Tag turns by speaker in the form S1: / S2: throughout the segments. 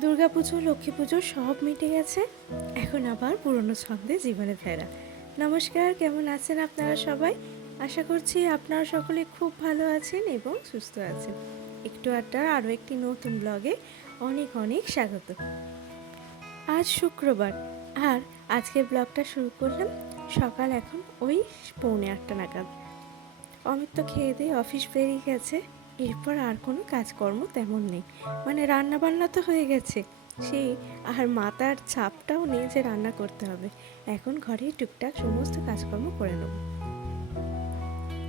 S1: দুর্গা পুজো লক্ষ্মী পুজো সব মিটে গেছে। এখন আবার পুরনো ছন্দে জীবনে ফেরা। নমস্কার, কেমন আছেন আপনারা সবাই? আশা করছি আপনারা সকলে খুব ভালো আছেন এবং সুস্থ আছেন। একটু আড্ডার আরও একটি নতুন ব্লগে অনেক অনেক স্বাগত। আজ শুক্রবার। আর আজকের ব্লগটা শুরু করলাম সকাল এখন ওই পৌনে আটটা নাগাদ। অমিত তো খেয়ে দিয়ে অফিস বেরিয়ে গেছে। এরপর আর কোনো কাজকর্ম তেমন নেই। মানে রান্না বান্না তো হয়ে গেছে। সেই আর মাথার ছাপটাও নেই যে রান্না করতে হবে। এখন ঘরে টুকটাক সমস্ত কাজকর্ম করে নেব।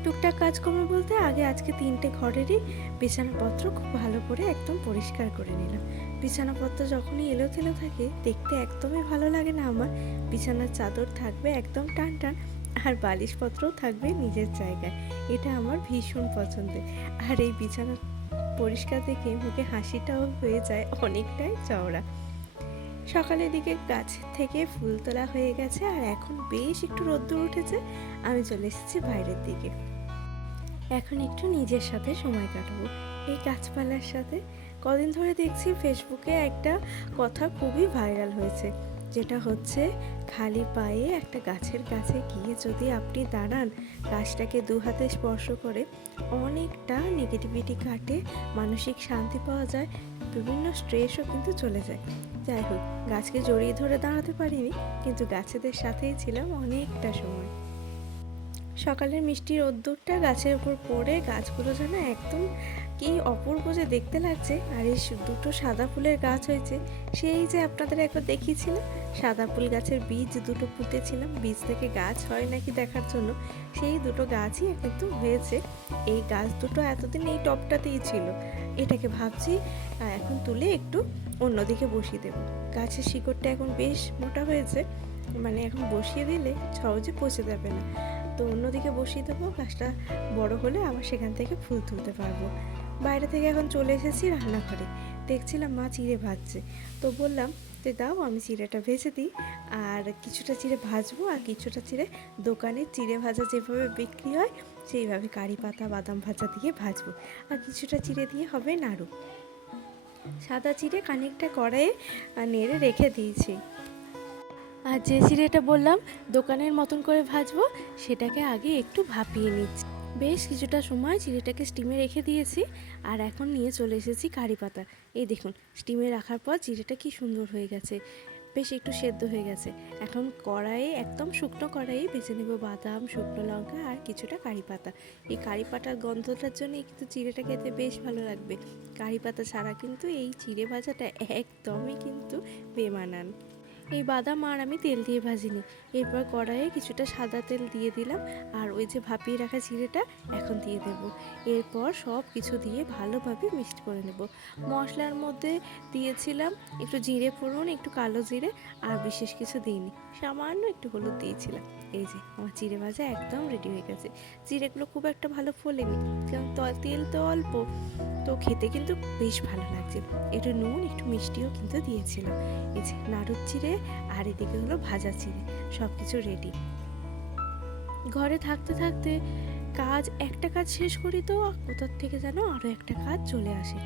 S1: টুকটাক কাজকর্ম বলতে আগে আজকে তিনটে ঘরেরই বিছানাপত্র খুব ভালো করে একদম পরিষ্কার করে নিলাম। বিছানাপত্র যখনই এলো এলোথেলো থাকে, দেখতে একদমই ভালো লাগে না আমার। বিছানার চাদর থাকবে একদম টান টান। আর বালিশপত্রও থাকবে নিজের জায়গায়। এটা আমার ভীষণ পছন্দের। আর এই বিছানা পরিষ্কার দেখে মুখে হাসিটাও হয়ে যায় অনেকটাই চওড়া। সকালের দিকে গাছ থেকে ফুল তোলা হয়ে গেছে আর এখন বেশ একটু রোদ্দুর উঠেছে। আমি চলে এসেছি বাইরের দিকে। এখন একটু নিজের সাথে সময় কাটাবো। এই গাছপালার সাথে কদিন ধরে দেখছি ফেসবুকে একটা কথা খুবই ভাইরাল হয়েছে। যেটা হচ্ছে, খালি পায়ে একটা গাছের কাছে গিয়ে যদি আপনি দাঁড়ান, গাছটাকে দু হাতে স্পর্শ করে অনেকটা নেগেটিভিটি কাটে, মানসিক শান্তি পাওয়া যায়, বিভিন্ন স্ট্রেসও কিন্তু চলে যায়। যাই হোক, গাছকে জড়িয়ে ধরে দাঁড়াতে পারিনি, কিন্তু গাছেদের সাথেই ছিলাম অনেকটা সময়। সকালের মিষ্টি রোদ্দুরটা গাছের উপর পড়ে গাছগুলো যেন একদম কি অপূর্ব যে দেখতে লাগছে, আর এই দুটো সাদা ফুলের গাছ হয়েছে, সেই যে আপনাদের একবার দেখিয়েছিলাম সাদা ফুল গাছের বীজ দুটো পুঁতেছিলাম। বীজ থেকে গাছ হয় নাকি দেখার জন্য? সেই দুটো গাছই কিন্তু হয়েছে। এই গাছ দুটো এতদিন এই টপটাতেই ছিল। এটাকে ভাবছি এখন তুলে একটু অন্যদিকে বসিয়ে দেবো। গাছের শিকড়টা এখন বেশ মোটা হয়েছে। মানে এখন বসিয়ে দিলে সহজে পচে যাবে না। তো অন্যদিকে বসিয়ে দেবো। গাছটা বড় হলে আবার সেখান থেকে ফুল তুলতে পারব। বাইরে থেকে এখন চলে এসেছি রান্নাঘরে। দেখছিলাম মা চিড়ে ভাজছে। তো বললাম যে দাও আমি চিড়েটা ভেজে দিই। আর কিছুটা চিড়ে ভাজবো আর কিছুটা চিড়ে দোকানে চিড়ে ভাজা যেভাবে বিক্রি হয়, সেইভাবে কারি পাতা, বাদাম ভাজা দিয়ে ভাজবো। আর কিছুটা চিড়ে দিয়ে হবে নাড়ু। সাদা চিড়ে খানিকটা কড়াইয়ে নেড়ে রেখে দিয়েছি। আর যে চিড়েটা বললাম দোকানের মতন করে ভাজবো, সেটাকে আগে একটু ভাপিয়ে নিচ্ছি। বেশ কিছুটা সময় চিড়েটাকে স্টিমে রেখে দিয়েছি আর এখন নিয়ে চলে এসেছি কারি পাতা। এই দেখুন স্টিমে রাখার পর চিড়েটা কি সুন্দর হয়ে গেছে, বেশ একটু সেদ্ধ হয়ে গেছে। এখন কড়াইয়ে একদম শুকনো কড়াইয়ে বেছে নেব বাদাম, শুকনো লঙ্কা আর কিছুটা কারি পাতা। এই কারি পাতার গন্ধটার জন্যই কিন্তু চিড়েটা খেতে বেশ ভালো লাগবে। কারি পাতা ছাড়া কিন্তু এই চিড়ে ভাজাটা একদমই কিন্তু বেমানান। এই বাদাম আর আমি তেল দিয়ে ভাজিনি। এরপর কড়াইয়ে কিছুটা সাদা তেল দিয়ে দিলাম আর ওই যে ভাপিয়ে রাখা জিরেটা এখন দিয়ে দেব। এরপর সব কিছু দিয়ে ভালোভাবে মিক্সড করে নেব। মশলার মধ্যে দিয়েছিলাম একটু জিরে ফোড়ন, একটু কালো জিরে আর বিশেষ কিছু দিইনি। সামান্য একটু হলুদ দিয়েছিলাম। এই যে আমার জিরে ভাজা একদম রেডি হয়ে গেছে। জিরেগুলো খুব একটা ভালো ফোলেনি, কারণ তেল তো অল্প। তো খেতে কিন্তু বেশ ভালো লাগছে। একটু নুন, একটু মিষ্টিও কিন্তু দিয়েছিলাম। এই যে নাড়ুর চিড়ে আর এদিকে হলো ভাজা চিড়ে সব কিছু রেডি ঘরে থাকতে থাকতে কাজ, একটা কাজ শেষ করি তো কোথার থেকে যেন আরও একটা কাজ চলে আসে।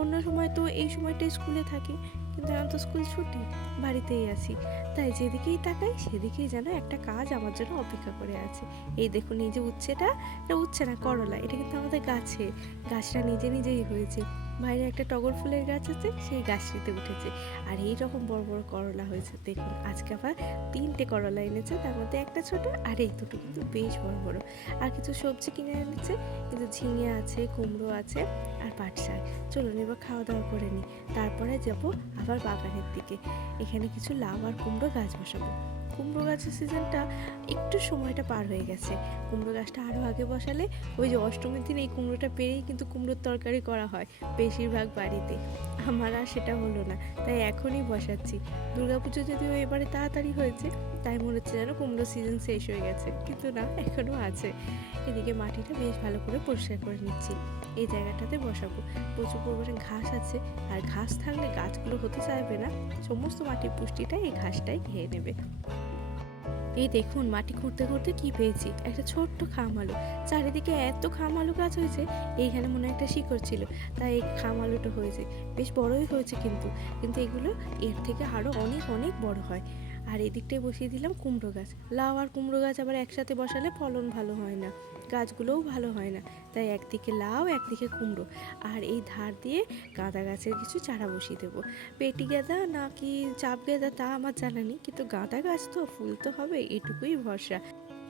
S1: অন্য সময় তো এই সময়টা স্কুলে থাকি। কিন্তু এখন তো স্কুল ছুটি, বাড়িতেই আছি। তাই যেদিকেই তাকাই, সেদিকেই যেন একটা কাজ আমার জন্য অপেক্ষা করে আছে। এই দেখুন, এই যে উচ্ছেটা, এটা উচ্ছে না, করলা, এটা কিন্তু আমাদের গাছে। গাছটা নিজে নিজেই হয়েছে। বাইরে একটা টগর ফুলের গাছ আছে, সেই গাছটিতে উঠেছে। আর এই রকম বড় বড় করলা হয়েছে, দেখুন, আজকে আবার তিনটে করলা এনেছে, তার মধ্যে একটা ছোট আর এই দুটো কিন্তু বেশ বড় বড়। আর কিছু সবজি কিনে এনেছে কিন্তু ঝিঙে আছে, কুমড়ো আছে আর পাট শাক। চলুন এবার খাওয়া দাওয়া করে নিই। তারপরে যাব আবার বাগানের দিকে। এখানে কিছু লাউ আর কুমড়ো গাছ বসাবো। কুমড়ো গাছের সিজনটা একটু সময়টা পার হয়ে গেছে। কুমড়ো গাছটা আরও আগে বসালে ওই যে অষ্টমীর দিন এই কুমড়োটা পেরেই কিন্তু কুমড়োর তরকারি করা হয় বেশিরভাগ বাড়িতে। আমার আর সেটা হলো না, তাই এখনই বসাচ্ছি। দুর্গাপুজো যদিও এবারে তাড়াতাড়ি হয়েছে, তাই মনে হচ্ছে যেন কুমড়ো সিজন শেষ হয়ে গেছে, কিন্তু না এখনও আছে। এদিকে মাটিটা বেশ ভালো করে পরিষ্কার করে নিচ্ছি, এই জায়গাটাতে বসাবো। প্রচুর পরিমাণে ঘাস আছে, আর ঘাস থাকলে গাছগুলো হতে চাইবে না, সমস্ত মাটির পুষ্টিটা এই ঘাসটাই খেয়ে নেবে। এই দেখুন, মাটি খুঁড়তে খুঁড়তে কি পেয়েছি? একটা ছোট্ট খাম আলু চারিদিকে এত খাম আলু গাছ হয়েছে, এইখানে মনে একটা শিকড় ছিল। তাই এই খাম আলুটা হয়েছে। বেশ বড়ই হয়েছে কিন্তু। কিন্তু এগুলো এর থেকে আরও অনেক অনেক বড় হয়। আর এদিকটায় বসিয়ে দিলাম কুমড়ো গাছ। লাউ আর কুমড়ো গাছ আবার একসাথে বসালে ফলন ভালো হয় না, গাছগুলোও ভালো হয় না। তাই একদিকে লাউ, একদিকে কুমড়ো। আর এই ধার দিয়ে গাঁদা গাছের কিছু চারা বসিয়ে দেবো। পেটি গাঁদা নাকি চাপ গাঁদা তা আমার জানা নেই, কিন্তু গাঁদা গাছ তো, ফুল তো হবে, এটুকুই ভরসা।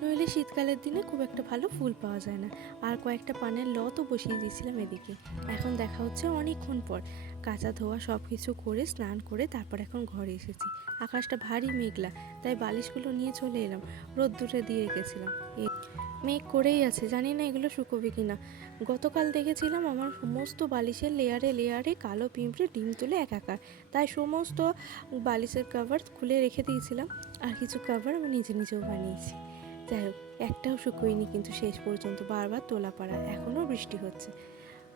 S1: নইলে শীতকালের দিনে খুব একটা ভালো ফুল পাওয়া যায় না। আর কয়েকটা পানের লতও বসিয়ে দিয়েছিলাম এদিকে। এখন দেখা হচ্ছে অনেকক্ষণ পর। কাঁচা ধোয়া সব কিছু করে, স্নান করে তারপর এখন ঘরে এসেছি। আকাশটা ভারী মেঘলা, তাই বালিশগুলো নিয়ে চলে এলাম। রোদ্দুরে দিয়ে রেখেছিলাম। মেঘ করেই আছে, জানি না এগুলো শুকোবে কি না গতকাল দেখেছিলাম আমার সমস্ত বালিশের লেয়ারে লেয়ারে কালো পিঁপড়ে ডিম তুলে একাকার। তাই সমস্ত বালিশের কাভার খুলে রেখে দিয়েছিলাম। আর কিছু কাভার আমি নিজে নিজেও বানিয়েছি। যাই হোক, একটাও শুকোয়নি কিন্তু শেষ পর্যন্ত বারবার তোলা পাড়া এখনও বৃষ্টি হচ্ছে।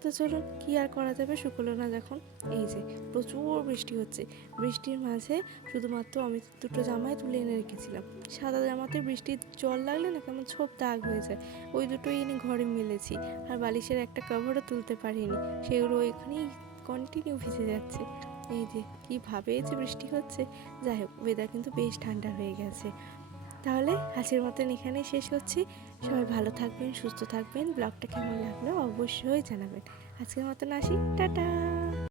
S1: তো চলো কি আর করা যাবে? শুকোলো না যখন? এই যে, প্রচুর বৃষ্টি হচ্ছে। বৃষ্টির মাঝে শুধুমাত্র আমি দুটো জামাই তুলে এনে রেখেছিলাম। সাদা জামাতে বৃষ্টির জল লাগলে না কেমন ছোপ দাগ হয়ে যায়। ওই দুটোই এনে ঘরে মেলেছি। আর বালিশের একটা কভারও তুলতে পারিনি। সেগুলো ওইখানেই কন্টিনিউ ভিজে যাচ্ছে। এই যে কীভাবে যে বৃষ্টি হচ্ছে? যাই হোক ওয়েদার কিন্তু বেশ ঠান্ডা হয়ে গেছে। তাহলে আজকের মতন এখানেই শেষ করছি। সবাই ভালো থাকবেন, সুস্থ থাকবেন। ব্লগটা কেমন লাগল অবশ্যই জানাবেন। আজকের মতন আসি। টাটা!